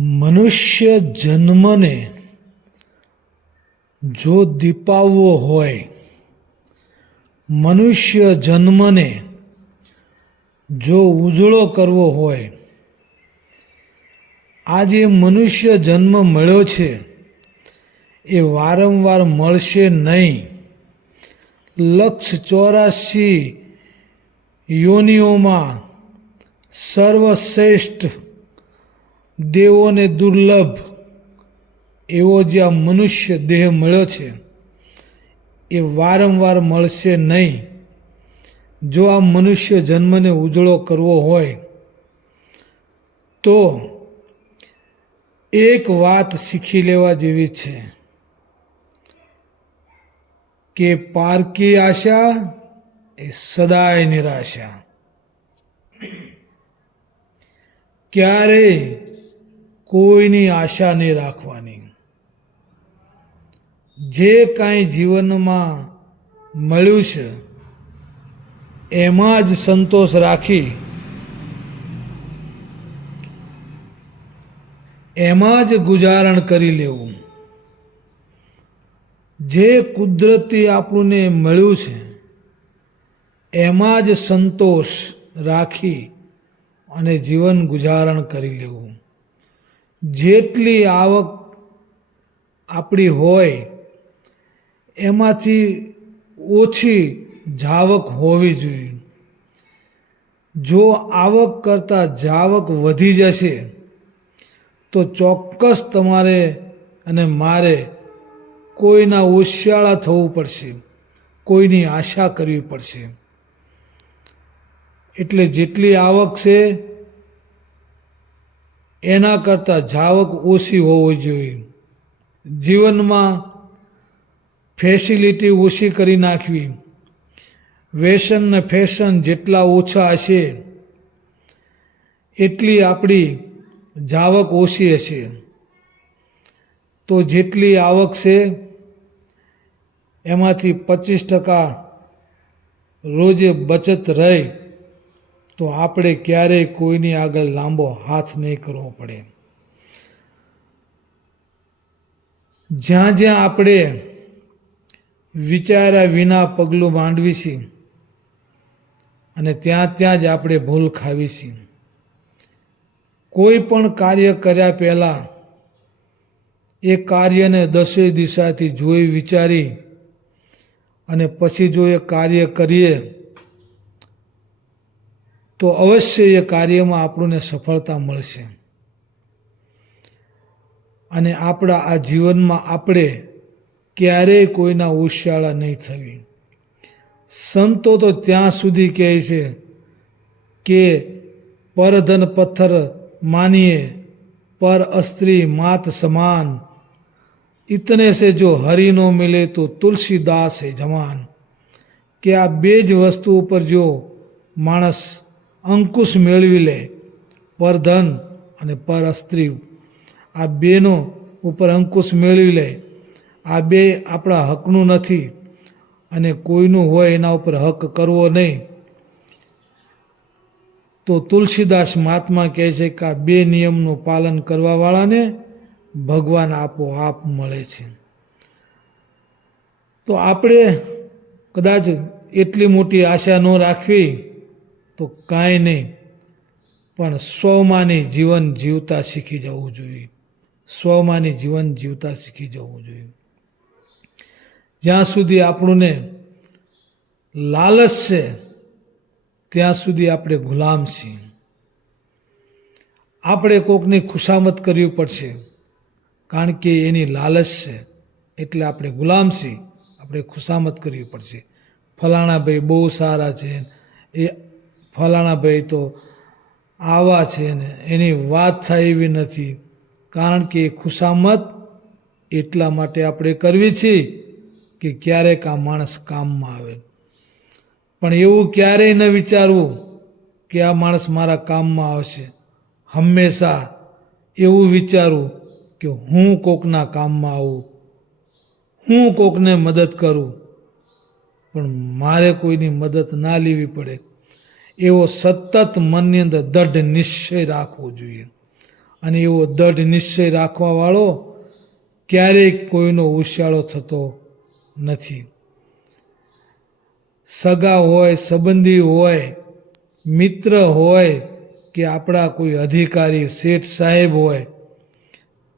મનુષ્ય જન્મને જો દીપાવવો હોય, મનુષ્ય જન્મને જો ઉજળો કરવો હોય, આ જે મનુષ્ય જન્મ મળ્યો છે, એ વારંવાર મળશે નહીં. લક્ષ ચોરાશી યોનિઓમાં સર્વશ્રેષ્ઠ દેવોને દુર્લભ એવો જે આ મનુષ્ય દેહ મળ્યો છે, એ વારંવાર મળશે નહીં. જો આ મનુષ્ય જન્મને ઉજળો કરવો હોય, તો એક વાત શીખી લેવા જેવી છે કે પારકી આશા એ સદાય નિરાશા. ક્યારેય કોઈની આશા નહીં રાખવાની. જે કાંઈ જીવનમાં મળ્યું છે, એમાં જ સંતોષ રાખી, એમાં જ ગુજારણ કરી લેવું. જે કુદરતી આપણને મળ્યું છે, એમાં જ સંતોષ રાખી અને જીવન ગુજારણ કરી લેવું. જેટલી આવક આપણી હોય, એમાંથી ઓછી જાવક હોવી જોઈએ. જો આવક કરતાં જાવક વધી જશે, તો ચોક્કસ તમારે અને મારે કોઈના ઓશિયાળા થવું પડશે, કોઈની આશા કરવી પડશે. એટલે જેટલી આવક છે એના કરતાં જાવક ઓછી હોવી જોઈએ. જીવનમાં ફેસિલિટી ઓછી કરી નાખવી. વેસન ને ફેશન જેટલા ઓછા હશે, એટલી આપણી જાવક ઓછી હશે. તો જેટલી આવક છે, એમાંથી પચીસ ટકા રોજે બચત રહે. તો આપણે ક્યારેય કોઈની આગળ લાંબો હાથ નહીં કરવો પડે. જ્યાં જ્યાં આપણે વિચાર્યા વિના પગલું માંડવીશી અને ત્યાં ત્યાં જ આપણે ભૂલ ખાવીશી. કોઈ પણ કાર્ય કર્યા પહેલાં એ કાર્યને દસે દિશાથી જોઈ વિચારી અને પછી જો એ કાર્ય કરીએ તો અવશ્ય એ કાર્યમાં આપણને સફળતા મળશે. અને આપણા આ જીવનમાં આપણે ક્યારેય કોઈના ઉશિયાળા નહીં થવી. સંતો તો ત્યાં સુધી કહે છે કે પરધન પથ્થર માનીએ, પર અસ્ત્રી માત સમાન. ઇતને સે જો હરિ નો મિલે તો તુલસીદાસ હે જમાન. કે આ બે જ વસ્તુ ઉપર જો માણસ અંકુશ મેળવી લે, પરધન અને પર સ્ત્રી આ બેનો ઉપર અંકુશ મેળવી લે. આ બે આપણા હકનું નથી અને કોઈનું હોય એના ઉપર હક કરવો નહીં. તો તુલસીદાસ મહાત્મા કહે છે કે આ બે નિયમનું પાલન કરવાવાળાને ભગવાન આપોઆપ મળે છે. તો આપણે કદાચ એટલી મોટી આશા ન રાખવી તો કાંઈ નહીં, પણ સ્વમાની જીવન જીવતા શીખી જવું જોઈએ. સ્વમાની જીવન જીવતા શીખી જવું જોઈએ. જ્યાં સુધી આપણને લાલચ છે, ત્યાં સુધી આપણે ગુલામ છીએ. આપણે કોકની ખુશામત કરવી પડશે, કારણ કે એની લાલચ છે, એટલે આપણે ગુલામ છીએ. આપણે ખુશામત કરવી પડશે. ફલાણા ભાઈ બહુ સારા છે. એ ફલાણા ભાઈ તો આવા છે ને એની વાત થાય એવી નથી. કારણ કે એ ખુશામત એટલા માટે આપણે કરવી છે કે ક્યારેક આ માણસ કામમાં આવે. પણ એવું ક્યારેય ન વિચારવું કે આ માણસ મારા કામમાં આવશે. હંમેશા એવું વિચારવું કે હું કોકના કામમાં આવું. હું કોકને મદદ કરું. પણ મારે કોઈની મદદ ના લેવી પડે. એવો સતત મનની અંદર દઢ નિશ્ચય રાખવો જોઈએ. અને એવો દઢ નિશ્ચય રાખવાવાળો ક્યારેય કોઈનો ઉશિયાળો થતો નથી. સગા હોય, સંબંધી હોય, મિત્ર હોય કે આપણા કોઈ અધિકારી, શેઠ સાહેબ હોય,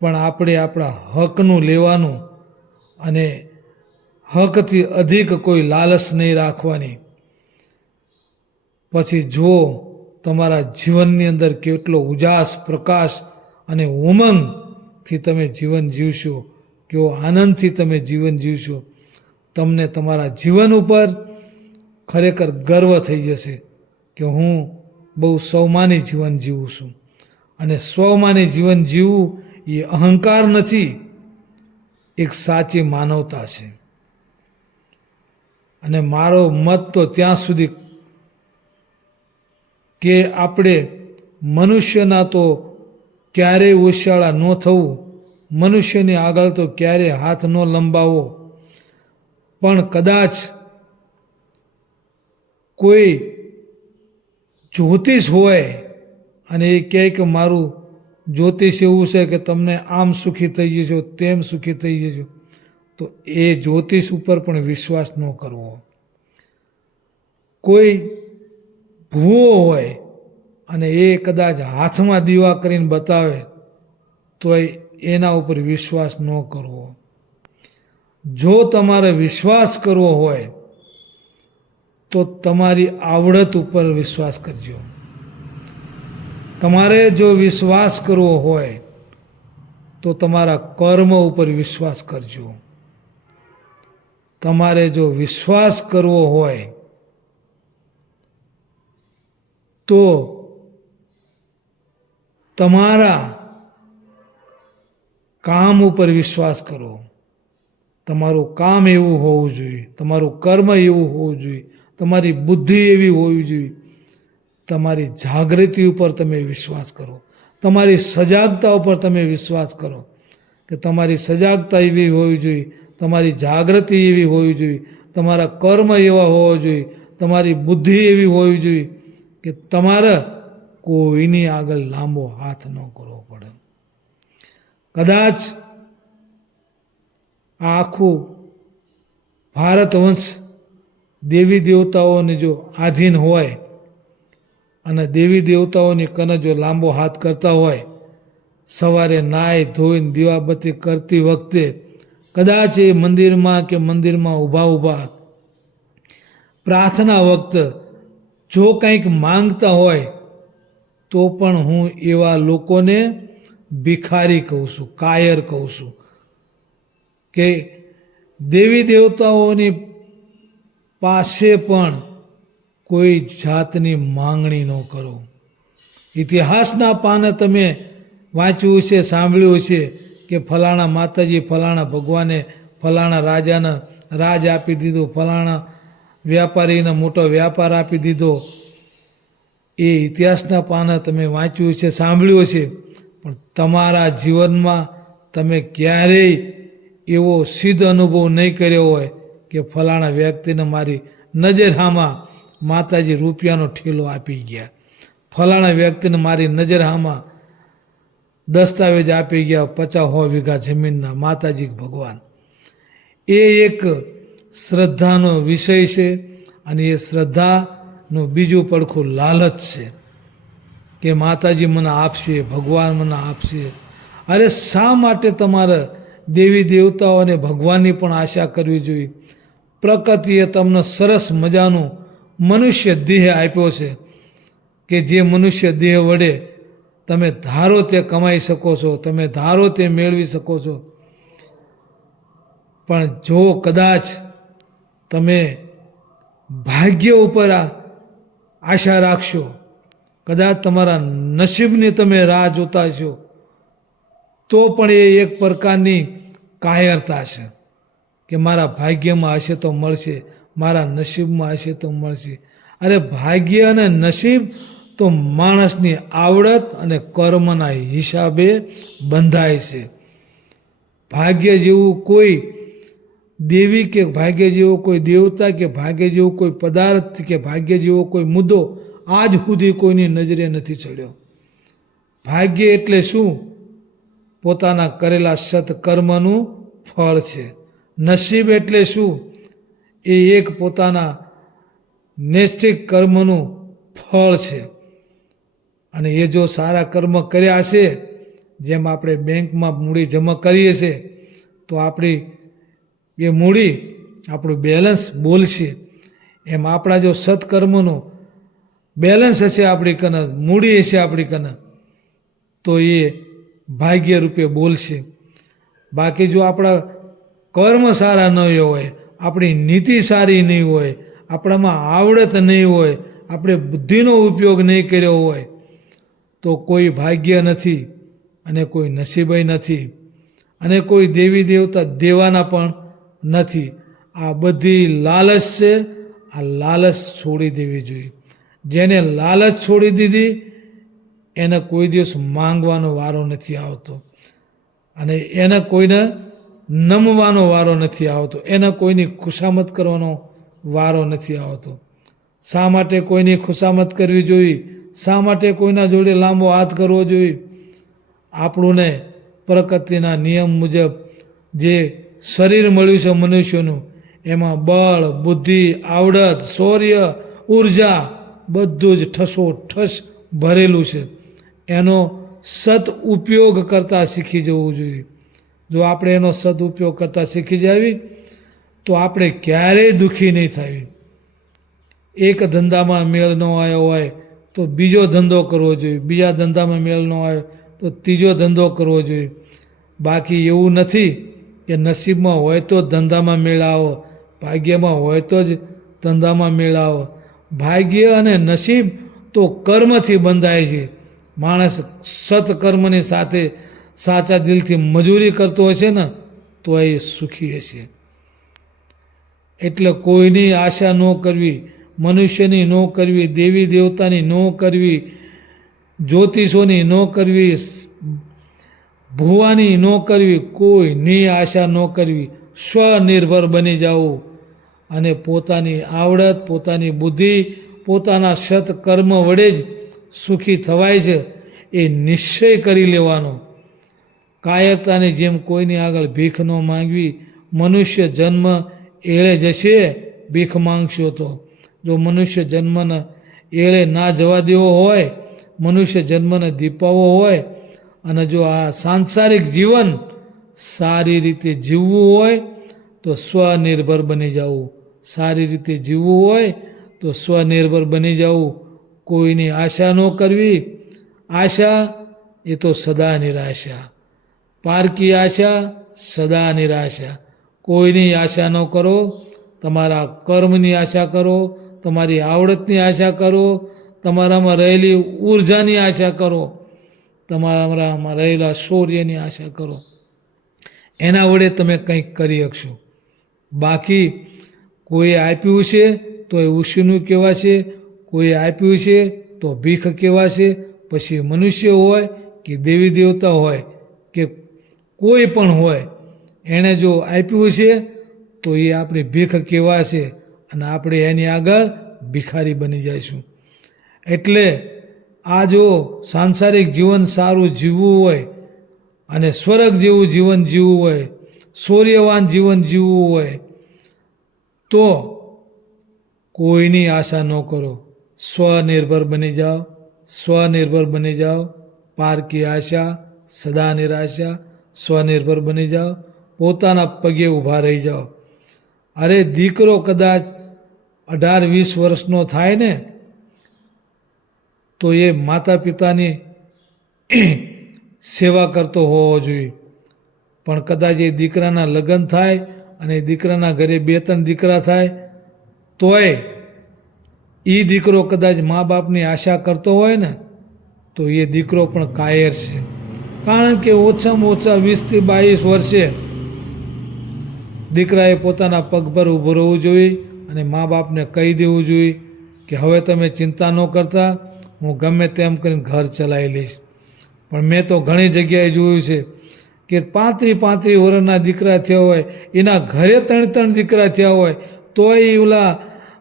પણ આપણે આપણા હકનું લેવાનું અને હકથી અધિક કોઈ લાલચ નહીં રાખવાની. પછી જો તમારા જીવનની અંદર કેટલો ઉજાસ, પ્રકાશ અને ઉમંગથી તમે જીવન જીવશો. કેવો આનંદથી તમે જીવન જીવશો. તમને તમારા જીવન ઉપર ખરેખર ગર્વ થઈ જશે કે હું બહુ સૌમાની જીવન જીવું છું. અને સ્વમાની જીવન જીવવું એ અહંકાર નથી, એક સાચી માનવતા છે. અને મારો મત તો ત્યાં સુધી કે આપણે મનુષ્યના તો ક્યારેય ઉશાળા ન થવું, મનુષ્યની આગળ તો ક્યારેય હાથ ન લંબાવો પણ કદાચ કોઈ જ્યોતિષ હોય અને એ કહે કે મારું જ્યોતિષ એવું છે કે તમને આમ સુખી થઈ જશો તેમ સુખી થઈ જશો તો એ જ્યોતિષ ઉપર પણ વિશ્વાસ ન કરવો. કોઈ ભૂવો હોય અને એ કદાચ હાથમાં દીવા કરીને બતાવે તો એના ઉપર વિશ્વાસ ન કરવો. જો તમારે વિશ્વાસ કરવો હોય, તો તમારી આવડત ઉપર વિશ્વાસ કરજો. તમારે જો વિશ્વાસ કરવો હોય, તો તમારા કર્મ ઉપર વિશ્વાસ કરજો. તમારે જો વિશ્વાસ કરવો હોય તો તમારા કામ ઉપર વિશ્વાસ કરો. તમારું કામ એવું હોવું જોઈએ, તમારું કર્મ એવું હોવું જોઈએ, તમારી બુદ્ધિ એવી હોવી જોઈએ. તમારી જાગૃતિ ઉપર તમે વિશ્વાસ કરો. તમારી સજાગતા ઉપર તમે વિશ્વાસ કરો કે તમારી સજાગતા એવી હોવી જોઈએ, તમારી જાગૃતિ એવી હોવી જોઈએ, તમારા કર્મ એવા હોવા જોઈએ, તમારી બુદ્ધિ એવી હોવી જોઈએ. કે તમારે કોઈની આગળ લાંબો હાથ ન કરવો પડે. કદાચ આખું ભારત વંશ દેવી દેવતાઓને જો આધીન હોય અને દેવી દેવતાઓની કને જો લાંબો હાથ કરતા હોય, સવારે નાય ધોઈને દીવાબત્તી કરતી વખતે કદાચ એ મંદિરમાં કે મંદિરમાં ઊભા ઊભા પ્રાર્થના વખતે જો કંઈક માંગતા હોય, તો પણ હું એવા લોકોને ભિખારી કહું છું, કાયર કહું છું. કે દેવી દેવતાઓની પાસે પણ કોઈ જાતની માંગણી ન કરો. ઇતિહાસના પાને તમે વાંચ્યું છે સાંભળ્યું છે કે ફલાણા માતાજી ફલાણા ભગવાને ફલાણા રાજાને રાજ આપી દીધું, ફલાણા વ્યાપારીને મોટો વ્યાપાર આપી દીધો. એ ઇતિહાસના પાને તમે વાંચ્યું છે સાંભળ્યું છે પણ તમારા જીવનમાં તમે ક્યારેય એવો સિદ્ધ અનુભવ નહીં કર્યો હોય કે ફલાણા વ્યક્તિને મારી નજર હામાં માતાજી રૂપિયાનો ઠેલો આપી ગયા. ફલાણા વ્યક્તિને મારી નજર હામાં દસ્તાવેજ આપી ગયા પચાસ હો વીઘા જમીનના માતાજી ભગવાન. એ એક શ્રદ્ધાનો વિષય છે અને એ શ્રદ્ધાનું બીજું પડખું લાલચ છે કે માતાજી મને આપશે, ભગવાન મને આપશે. અરે શા માટે તમારે દેવી દેવતાઓ અને ભગવાનની પણ આશા કરવી જોઈએ? પ્રકૃતિએ તમને સરસ મજાનું મનુષ્ય દેહ આપ્યો છે કે જે મનુષ્ય દેહ વડે તમે ધારો તે કમાઈ શકો છો, તમે ધારો તે મેળવી શકો છો. પણ જો કદાચ તમે ભાગ્ય ઉપર આશા રાખશો. કદાચ તમારા નસીબની તમે રાહ જોતા છો તો પણ એ એક પ્રકારની કાયરતા છે કે મારા ભાગ્યમાં હશે તો મળશે, મારા નસીબમાં હશે તો મળશે. અરે ભાગ્ય અને નસીબ તો માણસની આવડત અને કર્મના હિસાબે બંધાય છે. ભાગ્ય જેવું કોઈ દેવી કે ભાગ્ય જેવો કોઈ દેવતા કે ભાગ્ય જેવો કોઈ પદાર્થ કે ભાગ્ય જેવો કોઈ મુદ્દો આજ સુધી કોઈની નજરે નથી ચડ્યો. ભાગ્ય એટલે શું? પોતાના કરેલા સત્કર્મનું ફળ છે. નસીબ એટલે શું? એ એક પોતાના નૈષ્ઠિક કર્મનું ફળ છે. અને એ જો સારા કર્મ કર્યા હશે, જેમ આપણે બેંકમાં મૂડી જમા કરીએ છીએ, તો આપણી એ મૂડી આપણું બેલેન્સ બોલશે. એમ આપણા જો સત્કર્મનું બેલેન્સ હશે આપણી કને મૂડી હશે આપણી કને તો એ ભાગ્ય રૂપે બોલશે. બાકી જો આપણા કર્મ સારા ન હોય, આપણી નીતિ સારી નહીં હોય, આપણામાં આવડત નહીં હોય, આપણે બુદ્ધિનો ઉપયોગ નહીં કર્યો હોય, તો કોઈ ભાગ્ય નથી અને કોઈ નસીબય નથી. અને કોઈ દેવી દેવતા દેવાના પણ નથી. આ બધી લાલચ છે. આ લાલચ છોડી દેવી જોઈએ. જેને લાલચ છોડી દીધી, એને કોઈ દિવસ માંગવાનો વારો નથી આવતો. અને એને કોઈને નમવાનો વારો નથી આવતો. એને કોઈની ખુશામત કરવાનો વારો નથી આવતો. શા માટે કોઈની ખુશામત કરવી જોઈએ? શા માટે કોઈના જોડે લાંબો હાથ કરવો જોઈએ? આપણને પ્રકૃતિના નિયમ મુજબ જે શરીર મળ્યું છે મનુષ્યનું. એમાં બળ, બુદ્ધિ, આવડત, શૌર્ય, ઊર્જા બધું જ ઠસો ઠસ ભરેલું છે. એનો સદઉપયોગ ઉપયોગ કરતા શીખી જવું જોઈએ. જો આપણે એનો સદ ઉપયોગ કરતા શીખી જાવી, તો આપણે ક્યારેય દુઃખી નહીં થાય એક ધંધામાં મેળ ન આવ્યો હોય, તો બીજો ધંધો કરવો જોઈએ. બીજા ધંધામાં મેળ ન આવ્યો, તો ત્રીજો ધંધો કરવો જોઈએ. બાકી એવું નથી કે નસીબમાં હોય તો ધંધામાં મેળાવો, ભાગ્યમાં હોય તો જ ધંધામાં મેળાવો. ભાગ્ય અને નસીબ તો કર્મથી બંધાય છે. માણસ સત્કર્મની સાથે સાચા દિલથી મજૂરી કરતો હશે ને, તો એ સુખી હશે એટલે કોઈની આશા ન કરવી, મનુષ્યની ન કરવી, દેવી દેવતાની ન કરવી, જ્યોતિષોની ન કરવી ભુવાની ન કરવી કોઈની આશા ન કરવી, સ્વનિર્ભર બની જવું. અને પોતાની આવડત, પોતાની બુદ્ધિ, પોતાના સત્કર્મ વડે જ સુખી થવાય છે, એ નિશ્ચય કરી લેવાનો. કાયરતાની જેમ કોઈની આગળ ભીખ ન માંગવી, મનુષ્ય જન્મ એળે જશે, ભીખ માંગશો તો. જો મનુષ્ય જન્મને એળે ના જવા દેવો હોય, મનુષ્ય જન્મને દીપાવવો હોય અને જો આ સાંસારિક જીવન સારી રીતે જીવવું હોય, તો સ્વનિર્ભર બની જવું. સારી રીતે જીવવું હોય, તો સ્વનિર્ભર બની જવું. કોઈની આશા ન કરવી. આશા એ તો સદા નિરાશા. પારકી આશા સદા નિરાશા. કોઈની આશા ન કરો. તમારા કર્મની આશા કરો. તમારી આવડતની આશા કરો. તમારામાં રહેલી ઉર્જાની આશા કરો. તમારામાં રહેલા શૌર્યની આશા કરો. એના વડે તમે કંઈક કરી શકશો. બાકી કોઈ આપ્યું છે તો એ ઉશીનું કહેવાશે, કોઈ આપ્યું છે તો ભીખ કહેવાશે. પછી મનુષ્ય હોય કે દેવી દેવતા હોય કે કોઈ પણ હોય, એણે જો આપ્યું છે તો એ આપણી ભીખ કહેવાશે અને આપણે એની આગળ ભિખારી બની જઈશું. એટલે આ જો સાંસારિક જીવન સારું જીવવું હોય અને સ્વર્ગ જેવું જીવન જીવવું હોય શૌર્યવાન જીવન જીવવું હોય, તો કોઈની આશા ન કરો. સ્વનિર્ભર બની જાઓ, સ્વનિર્ભર બની જાઓ, પારકી આશા, સદા નિરાશા, સ્વનિર્ભર બની જાઓ, પોતાના પગે ઊભા રહી જાઓ. અરે દીકરો કદાચ અઢાર વીસ વર્ષનો થાય ને તો એ માતા પિતાની સેવા કરતો હોવો જોઈએ. પણ કદાચ એ દીકરાના લગ્ન થાય અને દીકરાના ઘરે બે ત્રણ દીકરા થાય, તોય એ દીકરો કદાચ મા બાપની આશા કરતો હોય ને, તો એ દીકરો પણ કાયર છે. કારણ કે ઓછામાં ઓછા વીસથી બાવીસ વર્ષે દીકરાએ પોતાના પગ પર ઊભું રહેવું જોઈએ અને મા બાપને કહી દેવું જોઈએ કે હવે તમે ચિંતા ન કરતા હું ગમે તેમ કરીને ઘર ચલાવી લઈશ. પણ મેં તો ઘણી જગ્યાએ જોયું છે કે પાંત્રી પાંત્રી વર્ષના દીકરા થયા હોય, એના ઘરે ત્રણ ત્રણ દીકરા થયા હોય, તોય ઓલા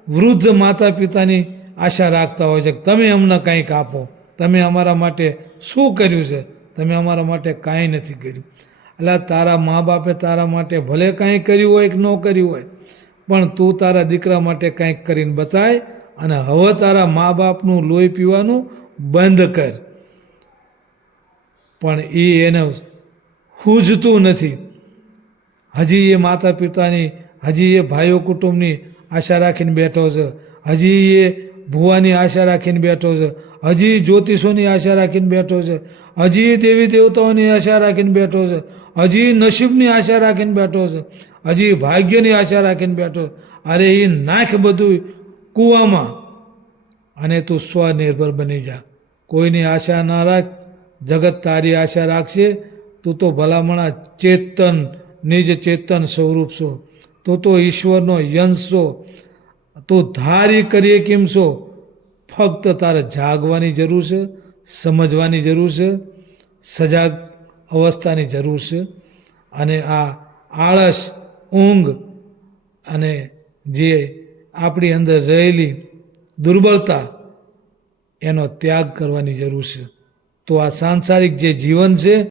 વૃદ્ધ માતા પિતાની આશા રાખતા હોય છે તમે અમને કંઈક આપો. તમે અમારા માટે શું કર્યું છે? તમે અમારા માટે કાંઈ નથી કર્યું. એટલે તારા મા બાપે તારા માટે ભલે કાંઈ કર્યું હોય કે ન કર્યું હોય, પણ તું તારા દીકરા માટે કાંઈક કરીને બતાય અને હવે તારા મા બાપનું લોહી પીવાનું બંધ કર. પણ એ એને હુજતું નથી. હજી એ માતા પિતાની હજી એ ભાઈઓ કુટુંબની આશા રાખીને બેઠો છે. હજી એ ભુવાની આશા રાખીને બેઠો છે. હજી જ્યોતિષોની આશા રાખીને બેઠો છે. હજી દેવી દેવતાઓની આશા રાખીને બેઠો છે. હજી નસીબની આશા રાખીને બેઠો છે. હજી ભાગ્યની આશા રાખીને બેઠો. અરે એ નાખ બધું કૂવામાં. અને તું સ્વનિર્ભર બની જા. કોઈની આશા ના રાખ. જગત તારી આશા રાખશે. તું તો ભલામણા ચેતન, નિજ ચેતન સ્વરૂપ છો. તું તો ઈશ્વરનો યંશ છો. તું ધારી કરીએ કેમ છો? ફક્ત તારે જાગવાની જરૂર છે, સમજવાની જરૂર છે, સજાગ અવસ્થાની જરૂર છે. અને આ આળસ, ઊંઘ અને જે આપણી અંદર રહેલી દુર્બળતા એનો ત્યાગ કરવાની જરૂર છે. તો આ સાંસારિક જે જીવન છે